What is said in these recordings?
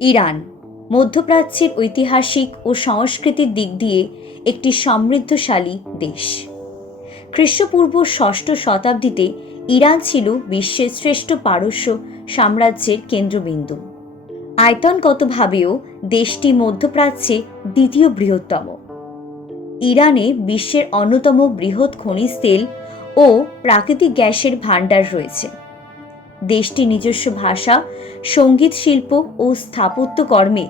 Iran, মধ্যপ্রাচ্যের ঐতিহাসিক ও সাংস্কৃতিক দিক দিয়ে একটি সমৃদ্ধশালী দেশ। খ্রিস্টপূর্ব ষষ্ঠ শতাব্দীতে ইরান ছিল বিশ্বের শ্রেষ্ঠ পারস্য সাম্রাজ্যের কেন্দ্রবিন্দু। আয়তনগতভাবেও দেশটি মধ্যপ্রাচ্যে দ্বিতীয় বৃহত্তম। ইরানে বিশ্বের অন্যতম বৃহৎ খনিজ তেল ও প্রাকৃতিক গ্যাসের ভাণ্ডার রয়েছে। দেশটি নিজস্ব ভাষা, সংগীত শিল্প ও স্থাপত্য কর্মে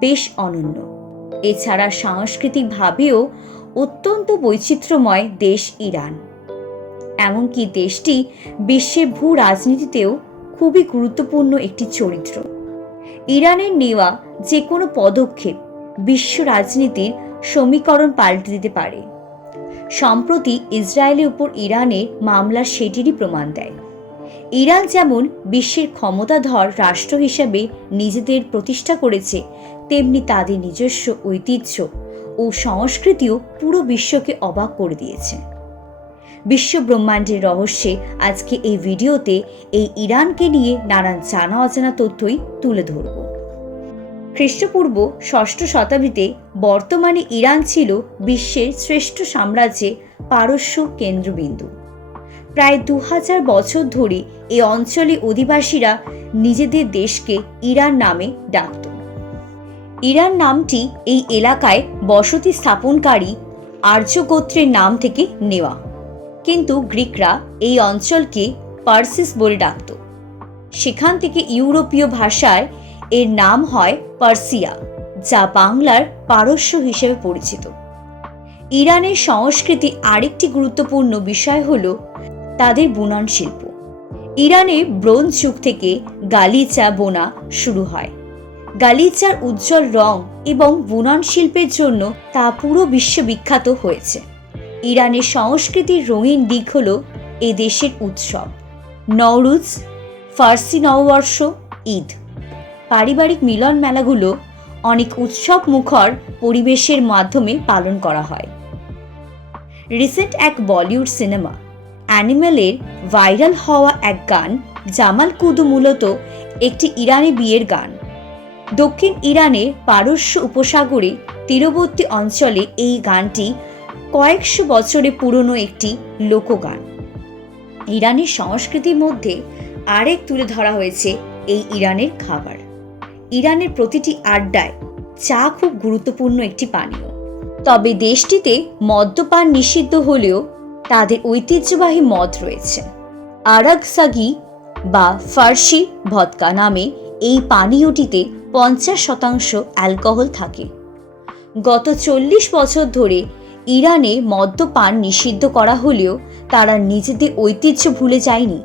বেশ অনন্য। এছাড়া সাংস্কৃতিকভাবেও অত্যন্ত বৈচিত্র্যময় দেশ ইরান। এমনকি দেশটি বিশ্বের ভূ রাজনীতিতেও খুবই গুরুত্বপূর্ণ একটি চরিত্র। ইরানের নেওয়া যে কোনো পদক্ষেপ বিশ্ব রাজনীতির সমীকরণ পাল্টে দিতে পারে। সম্প্রতি ইসরায়েলের উপর ইরানের মামলা সেটিরই প্রমাণ দেয়। ইরান যেমন বিশ্বের ক্ষমতাধর রাষ্ট্র হিসাবে নিজেদের প্রতিষ্ঠা করেছে, তেমনি তাদের নিজস্ব ঐতিহ্য ও সংস্কৃতিও পুরো বিশ্বকে অবাক করে দিয়েছে। বিশ্ব ব্রহ্মাণ্ডের রহস্যে আজকে এই ভিডিওতে এই ইরানকে নিয়ে নানান জানা অজানা তথ্যই তুলে ধরব। খ্রিস্টপূর্ব ষষ্ঠ শতাব্দীতে বর্তমানে ইরান ছিল বিশ্বের শ্রেষ্ঠ সাম্রাজ্যে পারস্য কেন্দ্রবিন্দু। প্রায় দু হাজার বছর ধরে এই অঞ্চলে অধিবাসীরা নিজেদের দেশকে ইরান নামে ডাকত। ইরান নামটি এই এলাকায় বসতি স্থাপনকারী আর্য গোত্রের নাম থেকে নেওয়া। কিন্তু গ্রিকরা এই অঞ্চলকে পার্সিস বলে ডাকত। সেখান থেকে ইউরোপীয় ভাষায় এর নাম হয় পার্সিয়া, যা বাংলার পারস্য হিসেবে পরিচিত। ইরানের সংস্কৃতি আরেকটি গুরুত্বপূর্ণ বিষয় হল তাদের বুনন শিল্প। ইরানে ব্রোঞ্জ যুগ থেকে গালিচা বোনা শুরু হয়। গালিচার উজ্জ্বল রং এবং বুনন শিল্পের জন্য তা পুরো বিশ্ববিখ্যাত হয়েছে। ইরানের সংস্কৃতির রঙিন দিক হল এ দেশের উৎসব। নওরুজ, ফার্সি নববর্ষ, ঈদ। পারিবারিক মিলন মেলাগুলো অনেক উৎসব মুখর পরিবেশের মাধ্যমে পালন করা হয়। রিসেন্ট এক বলিউড সিনেমা অ্যানিমেলের ভাইরাল হওয়া এক গান জামাল কুদু মূলত একটি ইরানি বিয়ের গান। দক্ষিণ ইরানের পারস্য উপসাগরে তীরবর্তী অঞ্চলে এই গানটি কয়েকশো বছরে পুরনো একটি লোকগান। ইরানের সংস্কৃতির মধ্যে আরেক তুলে ধরা হয়েছে এই ইরানের খাবার। ইরানের প্রতিটি আড্ডায় চা খুব গুরুত্বপূর্ণ একটি পানীয়। তবে দেশটিতে মদ্যপান নিষিদ্ধ হলেও তাদের ঐতিহ্যবাহী মদ রয়েছে। আরাগসাগি বা ফার্সি ভদকা নামে এই পানীয়টিতে পঞ্চাশ শতাংশ অ্যালকোহল থাকে। গত চল্লিশ বছর ধরে ইরানে মদ্যপান নিষিদ্ধ করা হলেও তারা নিজেদের ঐতিহ্য ভুলে যায়নি।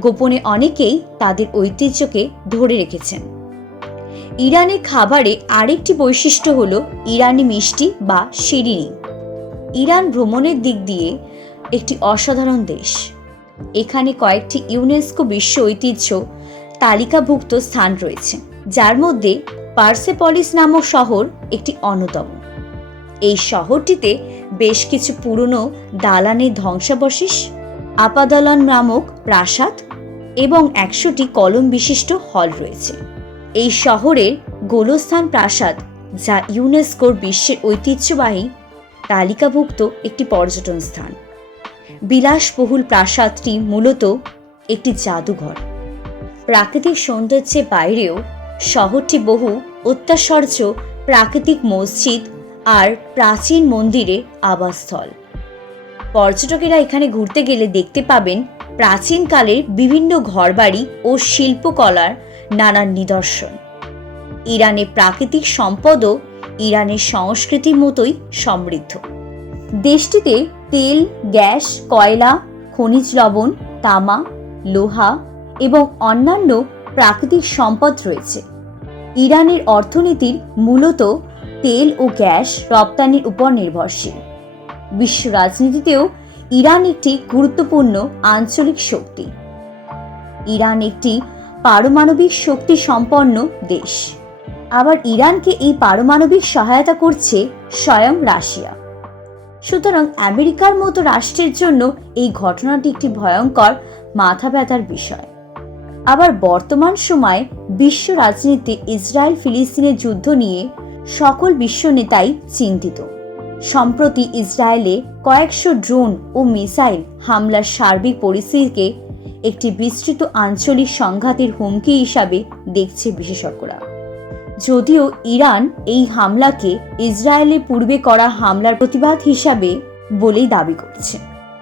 গোপনে অনেকেই তাদের ঐতিহ্যকে ধরে রেখেছেন। ইরানের খাবারে আরেকটি বৈশিষ্ট্য হলো ইরানি মিষ্টি বা শিরিনি। ইরান ভ্রমণের দিক দিয়ে একটি অসাধারণ দেশ। এখানে কয়েকটি ইউনেস্কো বিশ্ব ঐতিহ্য তালিকাভুক্ত স্থান রয়েছে, যার মধ্যে পার্সেপলিস নামক শহর একটি অন্যতম। এই শহরটিতে বেশ কিছু পুরনো দালানের ধ্বংসাবশেষ, আপাদালন নামক প্রাসাদ এবং একশোটি কলম বিশিষ্ট হল রয়েছে। এই শহরের গোলস্থান প্রাসাদ, যা ইউনেস্কোর বিশ্বের ঐতিহ্যবাহী তালিকাভুক্ত একটি পর্যটন স্থান। বিলাসবহুল প্রাসাদটি মূলত একটি জাদুঘর। প্রাকৃতিক সৌন্দর্যের বাইরেও শহরটি বহু অত্যাশ্চর্য প্রাকৃতিক মসজিদ আর প্রাচীন মন্দিরের আবাসস্থল। পর্যটকেরা এখানে ঘুরতে গেলে দেখতে পাবেন প্রাচীনকালের বিভিন্ন ঘরবাড়ি ও শিল্পকলার নানান নিদর্শন। ইরানের প্রাকৃতিক সম্পদও ইরানের সংস্কৃতির মতোই সমৃদ্ধ। দেশটিতে তেল, গ্যাস, কয়লা, খনিজ লবণ, তামা, লোহা এবং অন্যান্য প্রাকৃতিক সম্পদ রয়েছে। ইরানের অর্থনীতির মূলত তেল ও গ্যাস রপ্তানির উপর নির্ভরশীল। বিশ্ব রাজনীতিতেও ইরান একটি গুরুত্বপূর্ণ আঞ্চলিক শক্তি। ইরান একটি পারমাণবিক শক্তি সম্পন্ন দেশ। আবার ইরানকে এই পারমাণবিক সহায়তা করছে স্বয়ং রাশিয়া। সুতরাং আমেরিকার মতো রাষ্ট্রের জন্য এই ঘটনাটি একটি ভয়ঙ্কর মাথা ব্যথার বিষয়। আবার বর্তমান সময়ে বিশ্ব রাজনীতিতে ইসরায়েল ফিলিস্তিনের যুদ্ধ নিয়ে সকল বিশ্ব নেতাই চিন্তিত। সম্প্রতি ইসরায়েলে কয়েকশো ড্রোন ও মিসাইল হামলার সার্বিক পরিস্থিতিকে একটি বিস্তৃত আঞ্চলিক সংঘাতের হুমকি হিসাবে দেখছে বিশেষজ্ঞরা। যদিও ইরান এই হামলাকে ইসরায়েলে পূর্বে করা হামলার প্রতিবাদ হিসাবে বলেই দাবি করছে।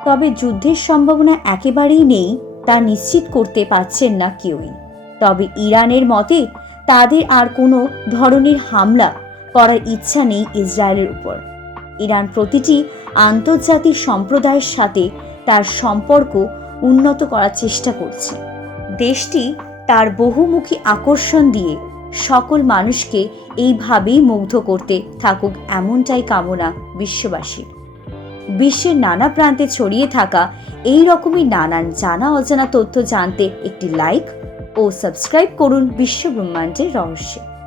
তবে যুদ্ধের সম্ভাবনা একেবারেই নেই, তা নিশ্চিত করতে পারছেন না কেউই। তবে ইরানের মতে তাদের আর কোনো ধরনের হামলা করার ইচ্ছা নেই ইসরায়েলের উপর। ইরান প্রতিটি আন্তর্জাতিক সম্প্রদায়ের সাথে তার সম্পর্ক উন্নত করার চেষ্টা করছে। দেশটি তার বহুমুখী আকর্ষণ দিয়ে সকল মানুষকে এইভাবেই মুগ্ধ করতে থাকুক এমনটাই কামনা বিশ্ববাসীর। বিশ্বের নানা প্রান্তে ছড়িয়ে থাকা এই রকমই নানান জানা অজানা তথ্য জানতে একটি লাইক ও সাবস্ক্রাইব করুন বিশ্ব ব্রহ্মাণ্ডের রহস্যে।